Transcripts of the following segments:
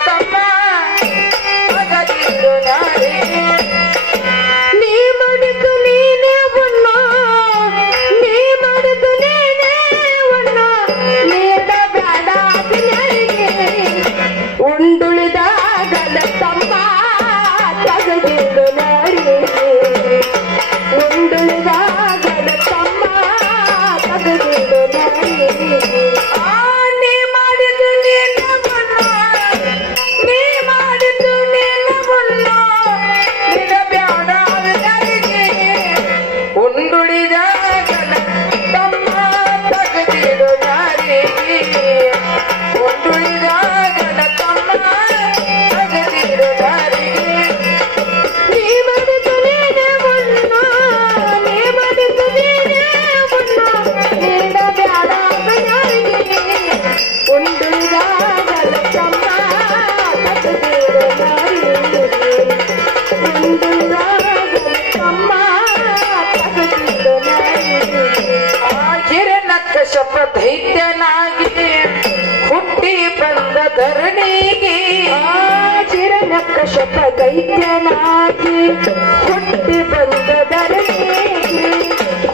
ತಮ್ಮ ಮಗದಿರು ನಾರಿಗೆ ನೀ ಮಾಡಿದ್ದು ನೀನೇ ಉಣ್ಣ ನೀ ಮಾಡಿದ್ದು ನೀನೇ ಉಣ್ಣ ನೀಡ ಬೇಡ ಅಭಿನಯಿಗೆ ಉಂಡುಳಿದಾಗಲ ತಮ್ಮ ತಗದಿರು ನಾರಿಗೆ ಉಂಡುಳಿದಾಗಲ ತಮ್ಮ ತಗದಿರು ನಾರಿಗೆ ನೀ ಮಾಡಿದ್ದು ನೀನು ಬಣ್ಣ ನೀ ಮಾಡಿದ್ದು ನೀನು ಬಣ್ಣ ನಿನ ಬ್ಯಾಡ ಅವರಿಗೆ ಉಂಡುಳಿದ ತಮ್ಮ ತಗದಿರು ನಾರಿಗೆ ಉಂಡುಳಿದ ತಮ್ಮ ತಗದಿರು ನಾರಿಗೆ ನೀ ಮಾಡಿದ್ದು ನೀನೇ ಉಣ್ಣ ನೀ ಮಾಡಿದ್ದು ನೀನೇ ಉಣ್ಣ ನೀಡ ಬೇಡ ಅಭಿನಯಿಗೆ ಉಂಡುಳಿದಾಗಲ ತಮ್ಮ ತಗದಿರು ನಾರಿಗೆ ಉಂಡುಳಿದಾಗಲ ತಮ್ಮ ತಗದಿರು ನಾರಿಗೆ ಹಿರಣ್ಯಕಶಪ ದೈತ್ಯನಾಗಿ ಹುಟ್ಟಿ ಬಂದ ಧರಣಿಗೆ ಚಿರನಕಶಪ ದೈತ್ಯನಾಗಿ ಹುಟ್ಟಿ ಬಂದ ಧರಣಿಗೆ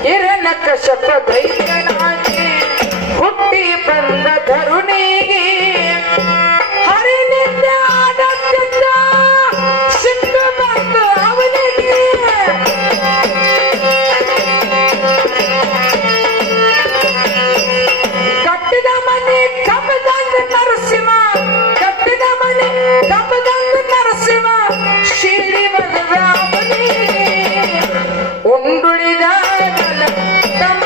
ಹಿರಣ್ಯಕಶಪ ದೈತ್ಯನಾಗಿ ಹುಟ್ಟಿ ಬಂದ ಧರುಣಿಗೆ ಹರಿನಿಂದ ಆಡುತ್ತಿದ್ದ ಸಿಟ್ಟು ಬಂದು ಅವನಿಗೆ ಕಟ್ಟಿದ ಮನೆ ಕಬ್ಬದಂಗ ನರಸಿಂಹ ಕಟ್ಟಿದ ಮನೆ ಕಬ್ಬದಂಗ ನರಸಿಂಹ ಶೀಲಿ ಬರದ ಅವನಿಗೆ ಉಂಡುಳಿದ ತಮ್ಮ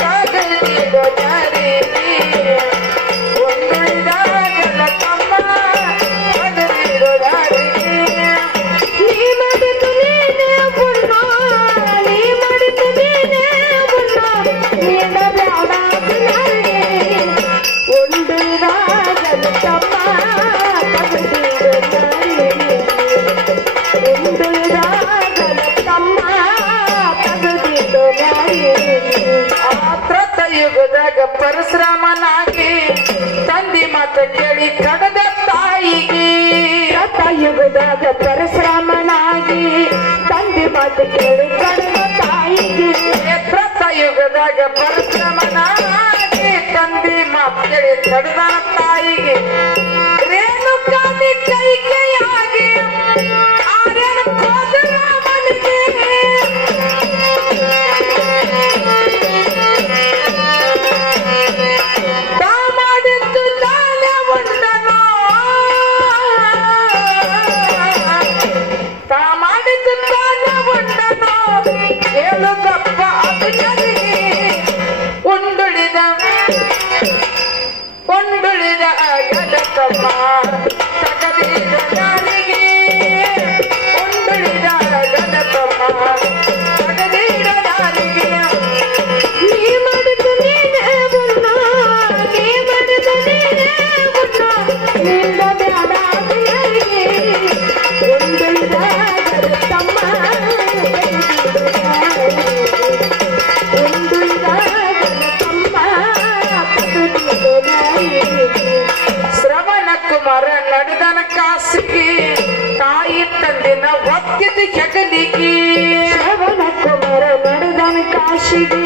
ತಗದಿರು ನಾರಿಗೆ ಉಂಡುಳಿದ ತಮ್ಮ ತಗದಿರು ನಾರಿಗೆ ನೀ ಮಾಡಿದ್ದು ನೀನೇ ಉಣ್ಣ ನೀ ಮಾಡಿದ್ದು ನೀನೇ ಉಣ್ಣ ನೀಡ ಬೇಡ ಅಭಿನಯಿಗೆ ಉಂಡುಳಿದಾಗಲ ತಮ್ಮ ತಗದಿರು ನಾರಿಗೆ ಉಂಡುಳಿದಾಗಲ ತಮ್ಮ ತಗದಿರು ನಾರಿಗೆ ಆತ್ರತ ಯುಗದಾಗ ಪರಶುರಾಮನಾಗಿ ತಂದಿ ಮಾತ ಕೇಳಿ ಕಡದ ತಾಯಿಗೆ ಯುಗದಾಗ ಪರಶುರಾಮನಾಗಿ ತಂದೆ ಮಾತು ಕೇಳಿ ಕಡದ ತಾಯಿಗೆ ತ್ರತ ಯುಗದಾಗ ಪರಶುರಾಮನಾಗಿ ತಂದಿ ಮಾತ ಕೇಳಿ ಕಡದ ತಾಯಿಗೆ ರೇಣುಕಾದಿ ಕೈಕೆಯಾಗಿ ಆರ್ಯನ ಕೋದರಾಮನಿಗೆ ತಾ ಮಾಡಿದ್ದು ತಾನೇ ಉಂಡನು ತಾ ಮಾಡಿದ್ದು ತಾನೇ ಉಂಡನು ಹೇಳುದಪ್ಪ ಅಭಿನಯಿಗೆ ಉಂಡುಳಿದ ತಮ್ಮ ತಗದಿದ ನಾರಿಗೆ ಉಂಡುಳಿದ ತಮ್ಮ ತಗದಿದ ನಾರಿಗೆ ನೀ ಮಾಡಿದ್ದು ನೀನೇ ಉಣ್ಣ ನೀ ಮಾಡಿದ್ದು ನೀನೇ ಉಣ್ಣ ನೀಡ ಬೇಡ ಅಭಿನಯಿಗೆ ಉಂಡುಳಿದಾಗಲ ತಮ್ಮ ಉಂಡುಳಿದಾಗಲ ತಮ್ಮ ತಗದಿರು ನಾರಿಗೆ ಶ್ರವಣ ಕುಮಾರ ನಡೆದನ ಕಾಸಿಗೆ ತಾಯಿ ತಂದಿನ ಒತ್ತಿದ ಹೆಗಲಿಗೆ ಶ್ರವಣ ಕುಮಾರ ನಡೆದನ ಕಾಶಿಗೆ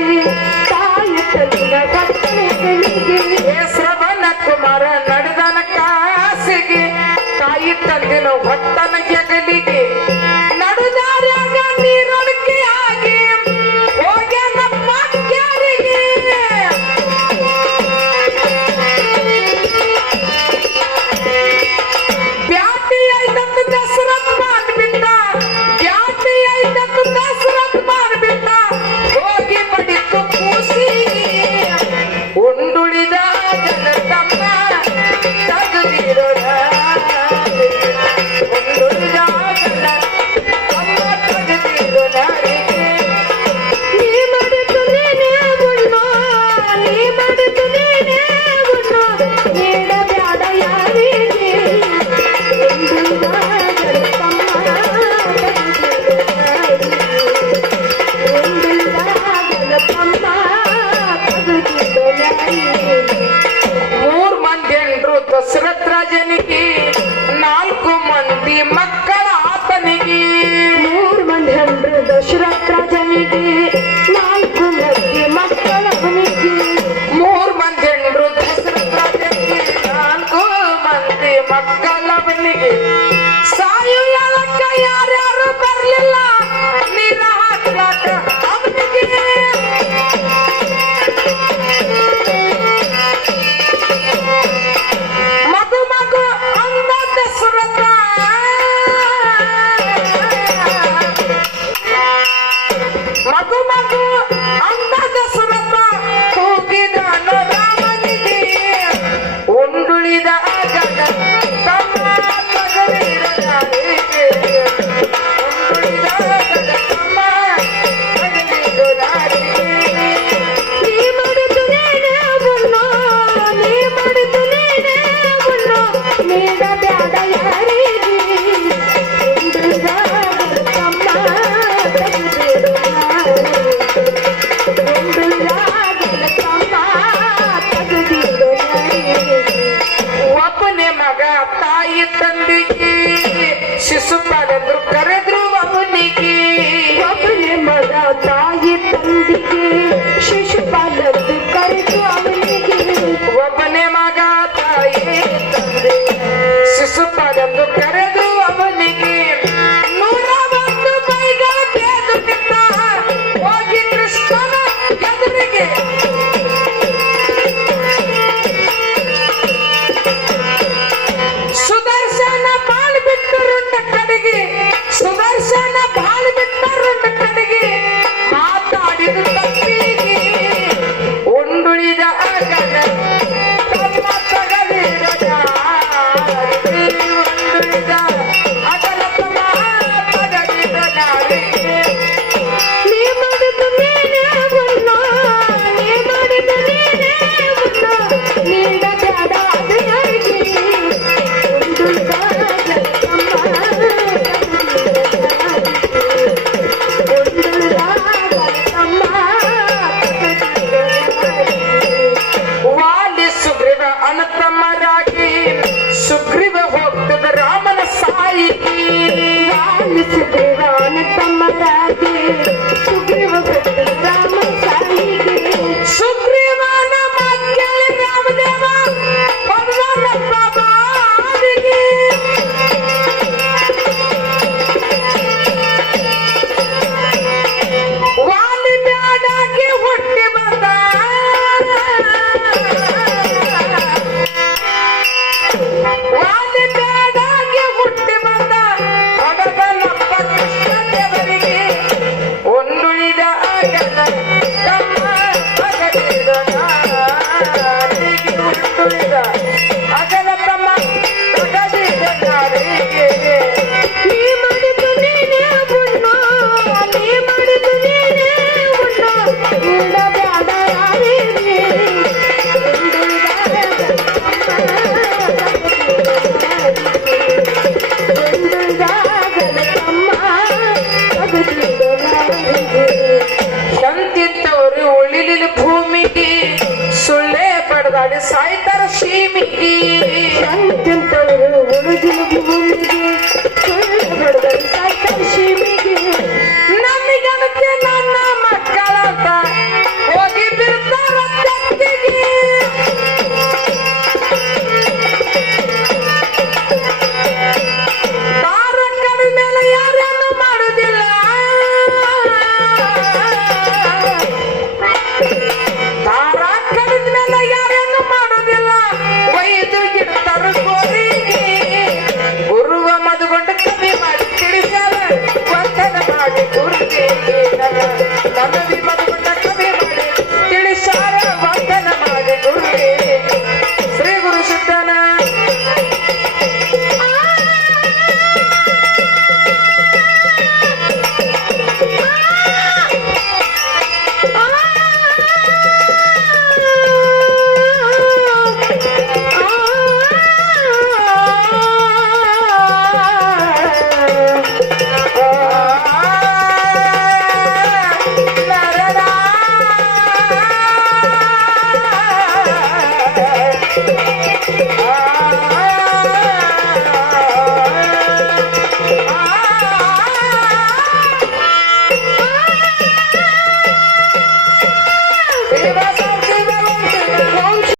ತಾಯಿ ತಂದಿನ ಭಕ್ತನಿಗೆ ಶ್ರವಣ ಕುಮಾರ ನಡೆದನ ಕಾಸಿಗೆ ತಾಯಿ ತಂದಿನ ಒತ್ತನ ಹೆಗಲಿಗೆ ನಡುದಾರ್ಯಾಗ ನೀರೊಳಕೆಯಾಗಿ ಹೋಗ್ಯಾನಪ್ಪ ಕ್ಯಾರಿಗೆ ಬ್ಯಾಟಿ ಐದತ್ತು ದಸರತ್ ಮಾಡ್ಬಿಟ್ಟ ಬ್ಯಾಟಿ ಐದತ್ತು ದಸರತ್ ಮಾಡ್ಬಿಟ್ಟ ಹೋಗಿ ಬಡಿತು ಕೂಸಿಗೆ ಉಂಡುಳಿದ ತಮ್ಮ ತಗದಿರು ಉಂಡುಳಿದ ದಶರಥ ರಾಜನಿಗೆ 4 ಮಂದಿ ಮಕ್ಕಳವನಿಗೆ 3 ಮಂದಿ ಹೆಂಡ್ರು ದಶರಥ ರಾಜನಿಗೆ 4 ಮಂದಿ ಮಕ್ಕಳವನಿಗೆ ಸಾಯು ಯಾವಕ್ಕ ಯಾರ್ಯಾರು ಬರ್ಲಿಲ್ಲ ನೀರ ಹಾಕ್ಲಾಕ ಅವನಿಗೆ ಮಗು ಮಗು ಅಂದ ದಶರಥ ಮಗು ಮಗು ಅಂದ ದಶರಥ ಹೋಗಿದನು ರಾಮನಿಗೆ ಉಂಡುಳಿದ ಗಡ ತಮ್ಮ ತಗಲಿರಲಾರಿಗೆ ಉಂಡುಳಿದ ಗಡ ತಮ್ಮ ತಗಲಿರಲಾರಿಗೆ ನೀ ಮಾಡಿತು ನೀನೇ ಉಣ್ಣು, ನೀ ಮಾಡಿತು ನೀನೇ ಉಣ್ಣು, ನೀಡ ಬ್ಯಾಡ ಯಾರಿಗೆ ಉಂಡುಳಿದ ತಮ್ಮ ತೆಗೆದಿಡು ಉಂಡುಳಿದ ತಮ್ಮ ತೆಗೆದಿಡು ಒಬ್ಬನೇ ಮಗ ತಾಯಿ ತಂದಿಗೆ ಶಿಶುಪಾಲದ್ರು ಕರೆದ್ರು ಅವನಿಗೆ ಒಬ್ಬನೇ ಮಗ ತಾಯಿ ತಂದಿಗೆ ಶಿಶುಪಾಲದ್ದು ಕರೆದು ಅವನಿಗೆ ಒಬ್ಬನೇ ಮಗ ತಾಯಿ ತಂದೆ ಶಿಶುಪಾಲದ್ರು ಕರೆದ್ರು ಅವನಿಗೆ 101 ಕೈಗಳ ಕೇದು ಬಿಟ್ಟ ಹೋಗಿ ಕೃಷ್ಣನ ಎದುರಿಗೆ ಸುದರ್ಶನ ಬಾಳ್ ಬಿಟ್ಟರುಂಡ ಕಡೆಗೆ ಸುದರ್ಶನ ಬಾಳ್ ಬಿಟ್ಟರುಂಡ ಕಡೆಗೆ ಮಾತಾಡಿದ ತಪ್ಪಿಗೆ ಉಂಡುಳಿದ ಅಗಲ ತಮ್ಮ ತಗಲಿರದ ಉಂಡುಳಿದ ಅಗಲ ತಮ್ಮ ತಗಲಿದ ನಾರಿಗೆ ನೀ ಮಾಡಿದ್ದು ನೀನೇ ಉಣ್ಣು, ನೀ ಮಾಡಿದ್ದು ನೀನೇ ಉಣ್ಣು, ನೀಡ ಬ್ಯಾಡ ಅದು ಯಾರಿಗೆ ಉಂಡುಳಿದ ತಮ್ಮ ಉಂಡುಳಿದ ತಮ್ಮ ವಾಲಿ ಸುಗ್ರೀವ ಅನತಮ್ಮರಾಗಿ ಸುಗ್ರೀವ ಹೋಗ್ತದ ರಾಮನ ಸಾಯಿಗೆ ಸುಗ್ರೀವಾನ ತಮ್ಮರಾಗಿ